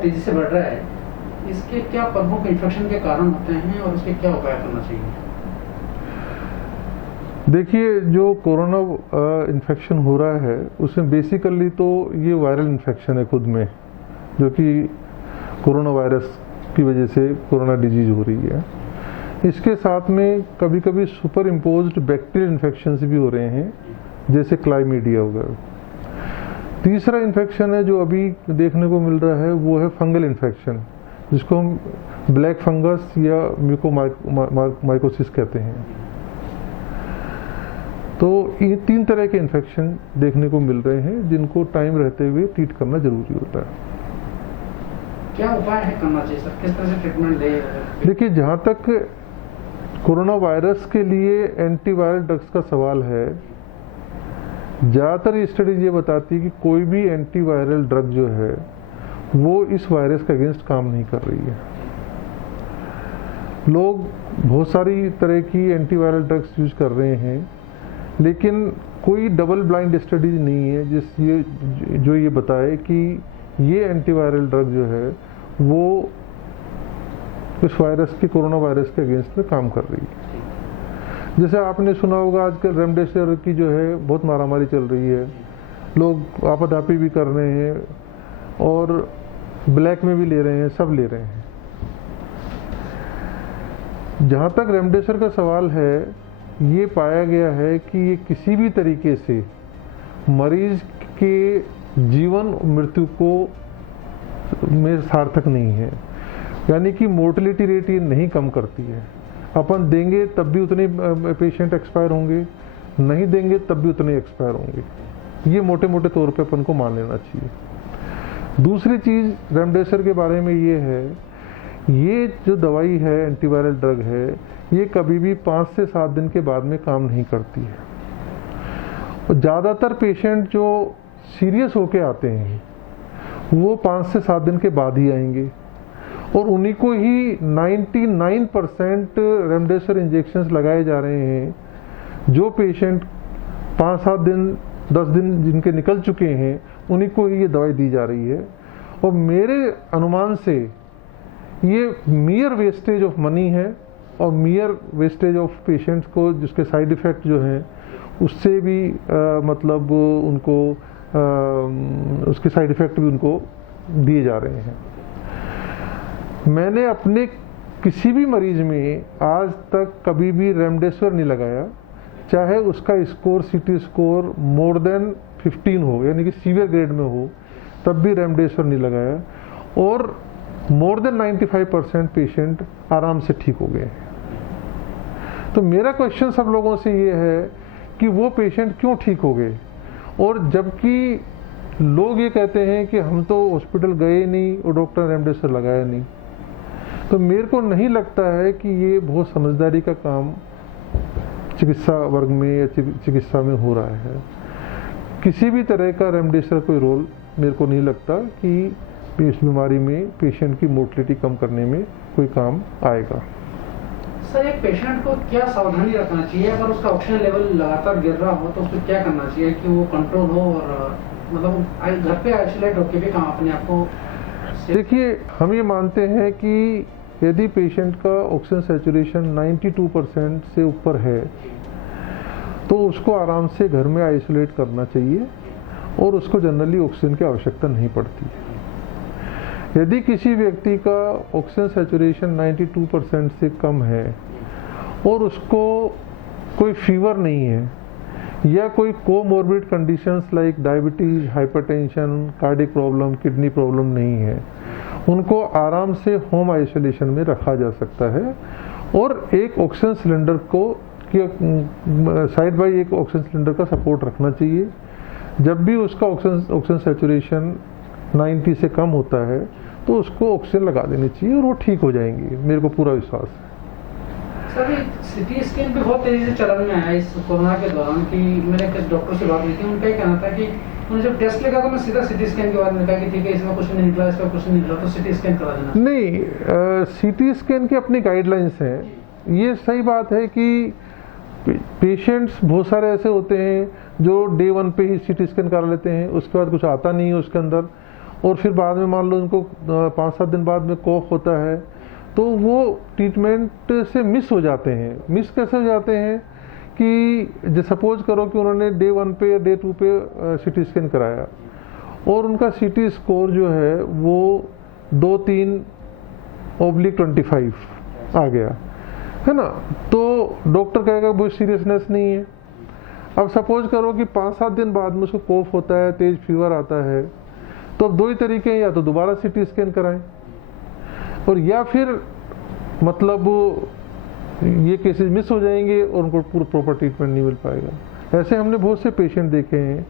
बहुत तेजी से बढ़ रहा है, इसके क्या प्रमुख इन्फेक्शन के कारण होते हैं और उसके क्या उपाय करना चाहिए? देखिए, जो कोरोना इन्फेक्शन हो रहा है उसमें बेसिकली तो ये वायरल इन्फेक्शन है खुद में, जो कि कोरोना वायरस की वजह से कोरोना डिजीज हो रही है। इसके साथ में कभी कभी सुपर इम्पोज्ड बैक्टीरियल इन्फेक्शंस भी हो रहे हैं, जैसे क्लाइमीडिया वगैरह। तीसरा इन्फेक्शन है जो अभी देखने को मिल रहा है, वो है फंगल इन्फेक्शन, जिसको हम ब्लैक फंगस या म्यूकोमाइकोसिस कहते हैं। तो ये 3 तरह के इन्फेक्शन देखने को मिल रहे हैं, जिनको टाइम रहते हुए ट्रीट करना जरूरी होता है। क्या उपाय है करना चाहिए सर, किस तरह से ट्रीटमेंट ले? देखिए, जहाँ तक कोरोना वायरस के लिए एंटीवायरल ड्रग्स का सवाल है, ज़्यादातर स्टडीज ये बताती है कि कोई भी एंटीवायरल ड्रग जो है वो इस वायरस के अगेंस्ट काम नहीं कर रही है। लोग बहुत सारी तरह की एंटीवायरल ड्रग्स यूज कर रहे हैं, लेकिन कोई डबल ब्लाइंड स्टडीज नहीं है जो ये बताए कि ये एंटीवायरल ड्रग जो है वो इस वायरस के कोरोना वायरस के अगेंस्ट में काम कर रही है। जैसे आपने सुना होगा, आजकल रेमडेसिविर की जो है बहुत मारामारी चल रही है, लोग आपाधापी भी कर रहे हैं और ब्लैक में भी ले रहे हैं, सब ले रहे हैं। जहाँ तक रेमडेसिविर का सवाल है, ये पाया गया है कि ये किसी भी तरीके से मरीज के जीवन मृत्यु को में सार्थक नहीं है, यानी कि मोर्टेलिटी रेट ये नहीं कम करती है। अपन देंगे तब भी उतने पेशेंट एक्सपायर होंगे, नहीं देंगे तब भी उतने एक्सपायर होंगे। ये मोटे मोटे तौर पे अपन को मान लेना चाहिए। दूसरी चीज़ रेमडेसिविर के बारे में ये है, ये जो दवाई है, एंटीवायरल ड्रग है, ये कभी भी 5 से 7 दिन के बाद में काम नहीं करती है। और ज़्यादातर पेशेंट जो सीरियस होके आते हैं वो 5 से 7 दिन के बाद ही आएंगे, और उन्हीं को ही 99% रेमडेसिविर इंजेक्शंस लगाए जा रहे हैं। जो पेशेंट 5-7 दिन 10 दिन जिनके निकल चुके हैं, उन्हीं को ही ये दवाई दी जा रही है। और मेरे अनुमान से ये मियर वेस्टेज ऑफ मनी है और मियर वेस्टेज ऑफ पेशेंट्स को, जिसके साइड इफ़ेक्ट जो हैं उससे भी मतलब उनको उसके साइड इफ़ेक्ट भी उनको दिए जा रहे हैं। मैंने अपने किसी भी मरीज में आज तक कभी भी रेमडेसिविर नहीं लगाया, चाहे उसका स्कोर सीटी स्कोर मोर देन 15 हो, यानी कि सीवियर ग्रेड में हो, तब भी रेमडेसिविर नहीं लगाया, और मोर देन 95% पेशेंट आराम से ठीक हो गए हैं। तो मेरा क्वेश्चन सब लोगों से ये है कि वो पेशेंट क्यों ठीक हो गए, और जबकि लोग ये कहते हैं कि हम तो हॉस्पिटल गए नहीं और डॉक्टर ने रेमडेसिविर लगाया नहीं। तो मेरे को नहीं लगता है कि ये बहुत समझदारी का काम चिकित्सा वर्ग में या चिकित्सा में हो रहा है। किसी भी तरह का रेमडेसिविर कोई रोल मेरे को नहीं लगता कि इस बीमारी में पेशेंट की मोर्टेलिटी कम करने में कोई काम आएगा। सर, एक पेशेंट को क्या सावधानी रखना चाहिए अगर उसका ऑक्सीजन लेवल लगातार गिर रहा हो, तो उसको क्या करना चाहिए कि वो कंट्रोल हो और मतलब घर पे आइसोलेट होकर भी काम अपने आप को? देखिए, हम ये मानते हैं कि यदि पेशेंट का ऑक्सीजन सैचुरेशन 92% से ऊपर है तो उसको आराम से घर में आइसोलेट करना चाहिए और उसको जनरली ऑक्सीजन की आवश्यकता नहीं पड़ती है। यदि किसी व्यक्ति का ऑक्सीजन सैचुरेशन 92% से कम है और उसको कोई फीवर नहीं है या कोई comorbid conditions like diabetes, hypertension, cardiac problem, kidney problem नहीं है, उनको आराम से होम आइसोलेशन में रखा जा सकता है। और एक ऑक्सीजन सिलेंडर को साइड बाय एक ऑक्सीजन सिलेंडर का सपोर्ट रखना चाहिए। जब भी उसका ऑक्सीजन सैचुरेशन 90 से कम होता है तो उसको ऑक्सीजन लगा देनी चाहिए और वो ठीक हो जाएंगे, मेरे को पूरा विश्वास है। सर, सिटी स्कैन भी बहुत तेजी से चलन में आया इस कोरोना के दौरान कि मैंने डॉक्टर से बात की थी, उनका कहना था कि उन्हें जब टेस्ट लगा तो मैं सीधा सिटी स्कैन के बाद में कहा कि ठीक है, इसमें कुछ नहीं निकला, इसका कुछ नहीं निकला, तो सिटी स्कैन करा देना। नहीं, सिटी स्कैन की अपनी गाइडलाइंस हैं। ये सही बात है कि पेशेंट्स बहुत सारे ऐसे होते हैं जो डे 1 पे ही सिटी स्कैन करा लेते हैं, उसके बाद कुछ आता नहीं है उसके अंदर, और फिर बाद में मान लो उनको 5-7 दिन बाद में कॉफ होता है, तो वो ट्रीटमेंट से मिस हो जाते हैं। मिस कैसे हो जाते हैं कि जो सपोज करो कि उन्होंने डे 1 पे या डे 2 पे सीटी स्कैन कराया और उनका सीटी स्कोर जो है वो 2-3/25 आ गया है ना, तो डॉक्टर कहेगा वो सीरियसनेस नहीं है। अब सपोज करो कि 5-7 दिन बाद में उसको कॉफ होता है, तेज फीवर आता है, तो अब 2 ही तरीके हैं, या तो दोबारा सीटी स्कैन कराएं और या फिर मतलब ये केसेस मिस हो जाएंगे और उनको पूरा प्रॉपर ट्रीटमेंट नहीं मिल पाएगा। ऐसे हमने बहुत से पेशेंट देखे हैं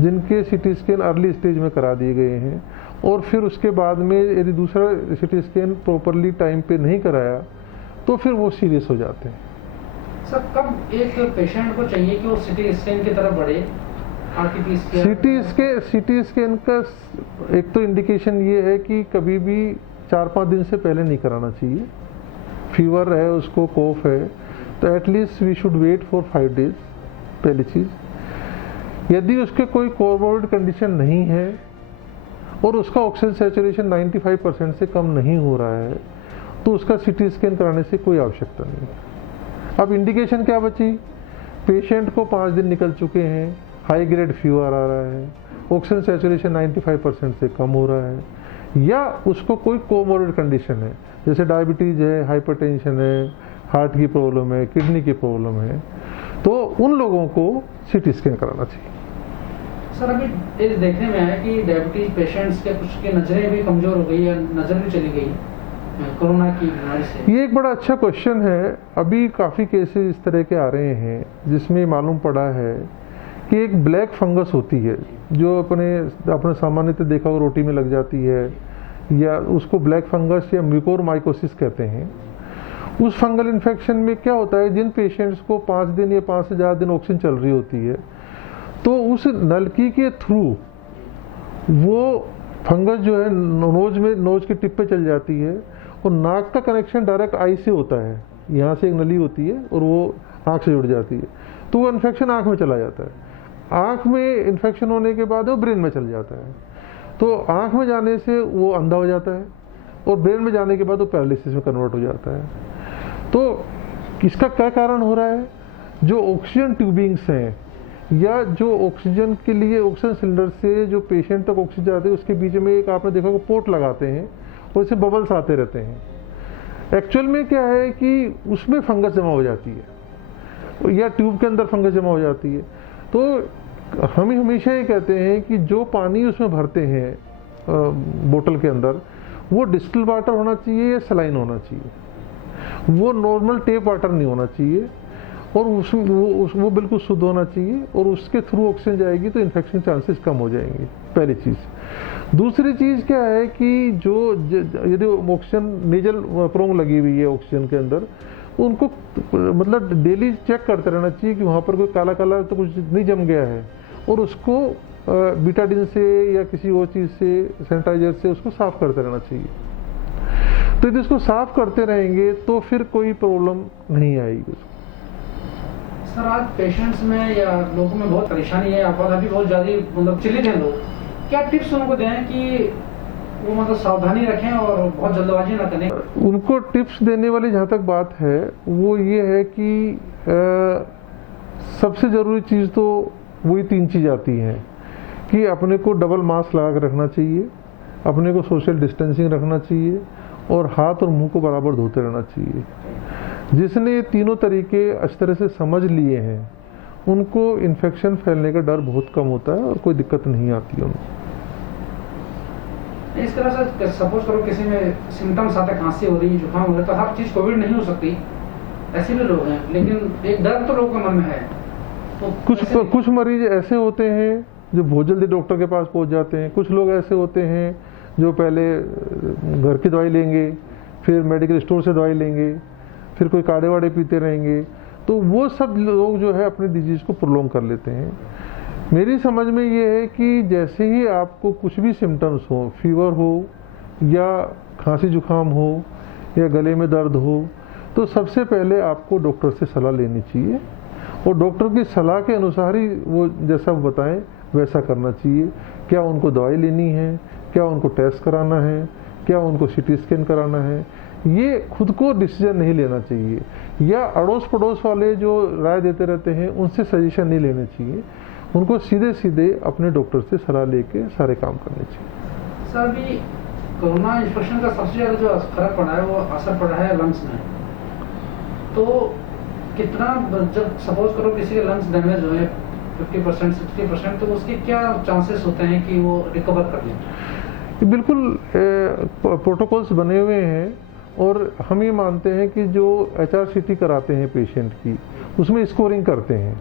जिनके सीटी स्कैन अर्ली स्टेज में करा दिए गए हैं और फिर उसके बाद में यदि दूसरा सीटी स्कैन प्रॉपरली टाइम पे नहीं कराया तो फिर वो सीरियस हो जाते हैं। सर कब एक पेशेंट को चाहिए कि वो सीटी स्कैन की तरफ बढ़े? सीटी स्कैन का एक तो इंडिकेशन ये है कि कभी भी 4-5 दिन से पहले नहीं कराना चाहिए। फीवर है, उसको कॉफ है, तो at least we should wait for 5 days, पहली चीज़। यदि उसके कोई कोमोर्बिड कंडीशन नहीं है और उसका ऑक्सीजन सैचुरेशन 95% से कम नहीं हो रहा है तो उसका सीटी स्कैन कराने से कोई आवश्यकता नहीं है। अब इंडिकेशन क्या बची? पेशेंट को 5 दिन निकल चुके हैं, हाई ग्रेड फीवर आ रहा है, ऑक्सीजन सैचुरेशन 95% से कम हो रहा है, या उसको कोई कोमोर्बिड कंडीशन है जैसे डायबिटीज़ है, हाइपरटेंशन है, हार्ट की प्रॉब्लम है, किडनी की प्रॉब्लम है, तो उन लोगों को सीटी स्कैन कराना चाहिए। सर अभी ये देखने में आया कि डायबिटीज पेशेंट्स के कुछ की नज़रें भी कमज़ोर हो गई या नज़र भी चली गई कोरोना की बीमारी से। ये एक बड़ा अच्छा क्वेश्चन है। अभी काफ़ी केसेस इस तरह के आ रहे हैं जिसमें मालूम पड़ा है कि एक ब्लैक फंगस होती है जो अपने सामान्यतः देखा हो रोटी में लग जाती है, या उसको ब्लैक फंगस या म्यूकोरमाइकोसिस कहते हैं। उस फंगल इन्फेक्शन में क्या होता है, जिन पेशेंट्स को 5 दिन या 5 से ज़्यादा दिन ऑक्सीजन चल रही होती है तो उस नलकी के थ्रू वो फंगस जो है नोज की टिप पे चल जाती है और नाक का कनेक्शन डायरेक्ट आई से होता है। यहाँ से एक नली होती है और वो आँख से जुड़ जाती है, तो वो इन्फेक्शन आँख में चला जाता है। आँख में इन्फेक्शन होने के बाद वो ब्रेन में चल जाता है, तो आँख में जाने से वो अंधा हो जाता है और ब्रेन में जाने के बाद वो पैरालिसिस में कन्वर्ट हो जाता है। तो इसका क्या कारण हो रहा है? जो ऑक्सीजन ट्यूबिंग्स हैं या जो ऑक्सीजन के लिए ऑक्सीजन सिलेंडर से जो पेशेंट तक ऑक्सीजन जाते हैं उसके बीच में एक आपने देखा होगा पोर्ट लगाते हैं और इससे बबल्स आते रहते हैं। एक्चुअल में क्या है कि उसमें फंगस जमा हो जाती है या ट्यूब के अंदर फंगस जमा हो जाती है। तो हम हमेशा ये कहते हैं कि जो पानी उसमें भरते हैं बोतल के अंदर वो डिस्टिल वाटर होना चाहिए या सलाइन होना चाहिए, वो नॉर्मल टेप वाटर नहीं होना चाहिए और वो बिल्कुल शुद्ध होना चाहिए और उसके थ्रू ऑक्सीजन जाएगी तो इन्फेक्शन चांसेस कम हो जाएंगे, पहली चीज़। दूसरी चीज़ क्या है कि जो यदि ऑक्सीजन नेजल प्रोंग लगी हुई है ऑक्सीजन के अंदर, उनको मतलब डेली चेक करते रहना चाहिए कि वहाँ पर कोई काला काला तो कुछ नहीं जम गया है और उसको बीटाडिन से या किसी और चीज़ से सैनिटाइजर से उसको साफ़ करते रहना चाहिए। तो यदि इसको साफ़ करते रहेंगे तो फिर कोई प्रॉब्लम नहीं आएगी। सर आज पेशेंट्स में या लोगों में बहुत परेशानी है, आपातकाल भी बहुत ज़्यादा मतलब चिल्लित हैं लोग, क्या टिप्स उनको दें कि वो मतलब सावधानी रखें और बहुत जल्दबाजी ना करें? उनको टिप्स देने वाली जहाँ तक बात है वो ये है कि सबसे ज़रूरी चीज़ तो वही 3 चीज़ आती हैं कि अपने को डबल मास्क लगा कर रखना चाहिए, अपने को सोशल डिस्टेंसिंग रखना चाहिए और हाथ और मुंह को बराबर धोते रहना चाहिए। जिसने ये तीनों तरीके अच्छी तरह से समझ लिए हैं उनको इन्फेक्शन फैलने का डर बहुत कम होता है और कोई दिक्कत नहीं आती है उनको। इस तरह से सपोज करो किसी में सिम्टम्स आते, खांसी हो रही है, जुकाम हो रहा है, तो हर चीज़ कोविड नहीं हो सकती, ऐसे भी लोग हैं, लेकिन एक डर तो लोगों के मन में है। तो कुछ मरीज ऐसे होते हैं जो बहुत जल्दी डॉक्टर के पास पहुंच जाते हैं, कुछ लोग ऐसे होते हैं जो पहले घर की दवाई लेंगे, फिर मेडिकल स्टोर से दवाई लेंगे, फिर कोई काढ़े वाड़े पीते रहेंगे, तो वो सब लोग जो है अपनी डिजीज़ को प्रोलॉन्ग कर लेते हैं। मेरी समझ में ये है कि जैसे ही आपको कुछ भी सिम्टम्स हो, फीवर हो या खांसी जुकाम हो या गले में दर्द हो, तो सबसे पहले आपको डॉक्टर से सलाह लेनी चाहिए और डॉक्टर की सलाह के अनुसार ही वो जैसा बताएं वैसा करना चाहिए। क्या उनको दवाई लेनी है, क्या उनको टेस्ट कराना है, क्या उनको सीटी स्कैन कराना है, ये खुद को डिसीजन नहीं लेना चाहिए, या अड़ोस पड़ोस वाले जो राय देते रहते हैं उनसे सजेशन नहीं लेने चाहिए। उनको सीधे सीधे अपने डॉक्टर से सलाह लेके सारे काम करने चाहिए। सर, अभी कोरोना इन्फेक्शन का सबसे ज़्यादा जो फर्क पड़ा है वो असर पड़ा है लंग्स में। तो कितना, जब सपोज करो किसी के लंग्स डैमेज हुए 50% 60%, तो उसके क्या चांसेस होते हैं कि वो रिकवर कर लें? बिल्कुल प्रोटोकॉल्स बने हुए हैं, और हम ये मानते हैं कि जो HRCT कराते हैं पेशेंट की, उसमें स्कोरिंग करते हैं।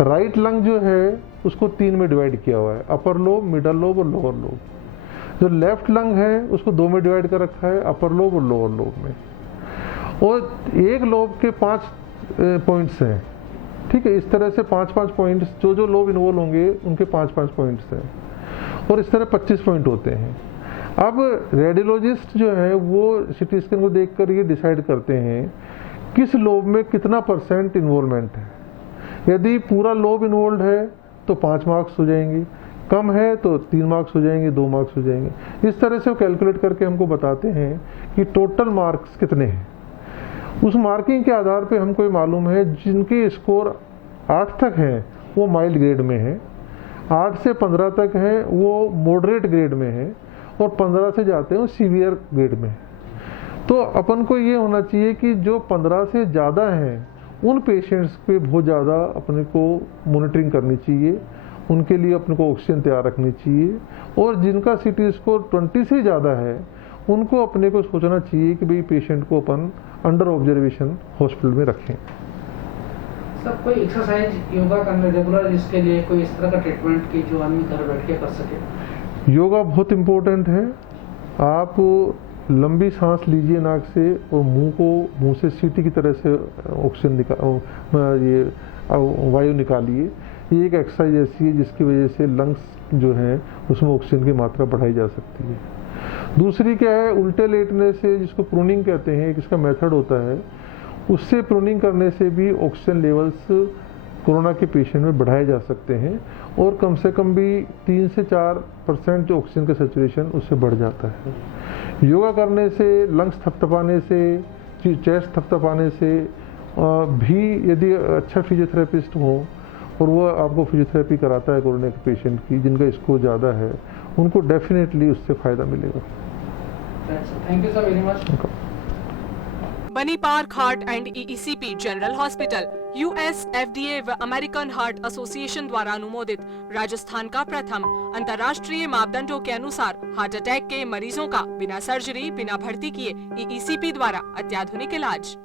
राइट लंग जो है उसको 3 में डिवाइड किया हुआ है, अपर लोब, मिडल लोब और लोअर लोब। जो लेफ्ट लंग है उसको 2 में डिवाइड कर रखा है, अपर लोब और लोअर लोब में। और एक लोब के 5 पॉइंट्स हैं, ठीक है। इस तरह से 5-5 पॉइंट्स, जो लोब इन्वॉल्व होंगे उनके 5-5 पॉइंट्स हैं, और इस तरह 25 पॉइंट होते हैं। अब रेडियोलॉजिस्ट जो है वो सीटी स्कैन को देखकर ये डिसाइड करते हैं किस लोब में कितना % इन्वॉल्वमेंट है। यदि पूरा लोब इन्वॉल्व है तो 5 मार्क्स हो जाएंगे, कम है तो 3 मार्क्स हो जाएंगे, 2 मार्क्स हो जाएंगे। इस तरह से वो कैलकुलेट करके हमको बताते हैं कि टोटल मार्क्स कितने हैं। उस मार्किंग के आधार पे हमको ये मालूम है जिनके स्कोर 8 तक हैं वो माइल्ड ग्रेड में है, 8 से 15 तक हैं वो मॉडरेट ग्रेड में है, और 15 से जाते हैं वो सीवियर ग्रेड में। तो अपन को ये होना चाहिए कि जो 15 से ज़्यादा हैं उन पेशेंट्स पे बहुत ज़्यादा अपने को मॉनिटरिंग करनी चाहिए, उनके लिए अपने को ऑक्सीजन तैयार रखनी चाहिए। और जिनका सीटी स्कोर 20 से ज़्यादा है उनको अपने को सोचना चाहिए कि भाई पेशेंट को अपन अंडर ऑब्जर्वेशन हॉस्पिटल में रखें। सब कोई एक्सरसाइज, योगा करना रेगुलर, इसके लिए कोई इस तरह का ट्रीटमेंट की जो आदमी घर बैठ के कर सके? योगा बहुत इम्पोर्टेंट है। आप लंबी सांस लीजिए नाक से, और मुंह से सीटी की तरह से ऑक्सीजन ये वायु निकालिए। ये एक एक्सरसाइज ऐसी है जिसकी वजह से लंग्स जो हैं उसमें ऑक्सीजन की मात्रा बढ़ाई जा सकती है। दूसरी क्या है, उल्टे लेटने से, जिसको प्रूनिंग कहते हैं, इसका मेथड होता है, उससे प्रूनिंग करने से भी ऑक्सीजन लेवल्स कोरोना के पेशेंट में बढ़ाए जा सकते हैं, और कम से कम भी 3 से 4% जो ऑक्सीजन का सैचुरेशन उससे बढ़ जाता है। योगा करने से, लंग्स थपथपाने से, चेस्ट थपथपाने से भी, यदि अच्छा फिजियोथेरेपिस्ट हो और वो आपको फिजियोथेरेपी कराता है कोरोना के पेशेंट की जिनका स्कोर ज़्यादा है, उनको डेफिनेटली उससे फ़ायदा मिलेगा। Thank you sir very much. Bani park heart and EECP general hospital US, FDA व अमेरिकन हार्ट एसोसिएशन द्वारा अनुमोदित राजस्थान का प्रथम अंतर्राष्ट्रीय मापदंडों के अनुसार हार्ट अटैक के मरीजों का बिना सर्जरी, बिना भर्ती किए EECP द्वारा अत्याधुनिक इलाज।